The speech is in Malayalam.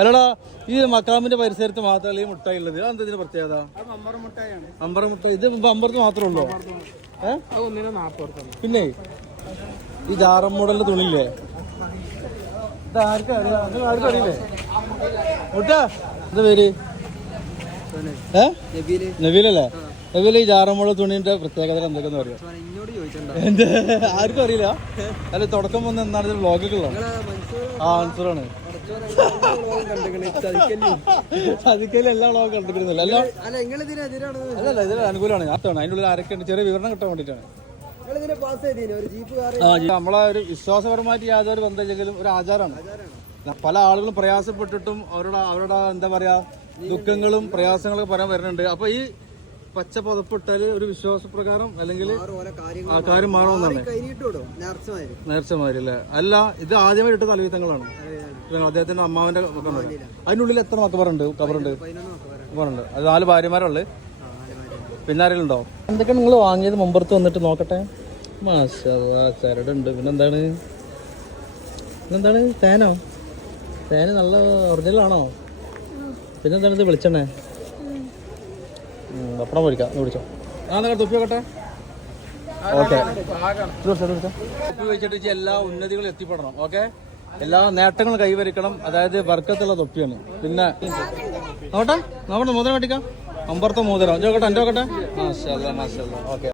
അല്ലടാ ഈ മക്കാമിന്റെ പരിസരത്ത് മാത്രമല്ല ഈ മുട്ടായി ഉള്ളത് അതെന്താ ഇതിന്റെ പ്രത്യേകത? അമ്പറ മുട്ടായി. ഇത് അമ്പറത്ത് മാത്രമേ ഉള്ളൂ? പിന്നെ ഈ ജാറം മോഡലിന്റെ തുണിയില്ലേ, ഇത് ആർക്കും അറിയില്ലേ മുട്ട? എന്താ പേര്? നബീലല്ലേ? നബീല, ഈ ജാറം മോഡൽ തുണിന്റെ പ്രത്യേകത എന്തൊക്കെയെന്ന് അറിയാം? എന്ത് ആർക്കും അറിയില്ല. അല്ല തുടക്കം വന്ന് എന്താണ് ഇത് വ്ളോഗുകളോ? മൻസൂറാണ്. അതിക്കല് എല്ലാ വ്ളോഗും കണ്ടിരുന്നില്ല. അല്ലല്ല ഇതിന് അനുകൂലമാണ്. അതിനുള്ളിൽ ആരൊക്കെ ഉണ്ട് ചെറിയ വിവരണം കിട്ടാൻ വേണ്ടിയിട്ടാണ്. നമ്മളെ ഒരു വിശ്വാസപരമായിട്ട് യാതൊരു ബന്ധമില്ലെങ്കിലും ഒരു ആചാരമാണ്. പല ആളുകളും പ്രയാസപ്പെട്ടിട്ടും അവരുടെ എന്താ പറയാ ദുഃഖങ്ങളും പ്രയാസങ്ങളും പറയാൻ വരുന്നുണ്ട്. അപ്പൊ ഈ പച്ച പുതപ്പിട്ടാല് ഒരു വിശ്വാസപ്രകാരം അല്ലെങ്കിൽ ആ കാര്യം മാറണമെന്നാണ് നേർച്ചമാരില്ലേ? അല്ല, ഇത് ആദ്യമായി ഇട്ട തലവീത്തങ്ങളാണ്. അദ്ദേഹത്തിന്റെ അമ്മാവന്റെ മക്കളുണ്ട്. അതിനുള്ളിൽ എത്ര മക്കബറുണ്ട്? കബറുണ്ട്. അത് 4 ഭാര്യമാരുള്ളത്. പിന്നെ ആരെങ്കിലും ഉണ്ടോ? എന്തൊക്കെ നിങ്ങൾ വാങ്ങിയത് മുമ്പത്ത് വന്നിട്ട് നോക്കട്ടെ. മാഷാഅല്ലാ, ചരടുണ്ട്. പിന്നെന്താണ് ഫാനോ? ഫാന് നല്ല ഒറിജിനലാണോ? പിന്നെന്താണ് ഇത്? വിളിച്ചണേ പപ്പടം പൊരിക്കാം. വിളിച്ചോ. തൊപ്പി നോക്കട്ടെ. ഓക്കെ, തൊപ്പി വെച്ചിട്ട് എല്ലാ ഉന്നതികളും എത്തിപ്പെടണം. ഓക്കെ, എല്ലാ നേട്ടങ്ങളും കൈവരിക്കണം. അതായത് ബർക്കത്തുള്ള തൊപ്പിയാണ്. പിന്നെ നോക്കട്ടെ മോതിരം കട്ടിക്കാം. അമ്പറത്തെ മോതിരം നോക്കട്ടെ. എൻ്റെ നോക്കട്ടെ. മാഷാഅല്ലാ. ഓക്കെ.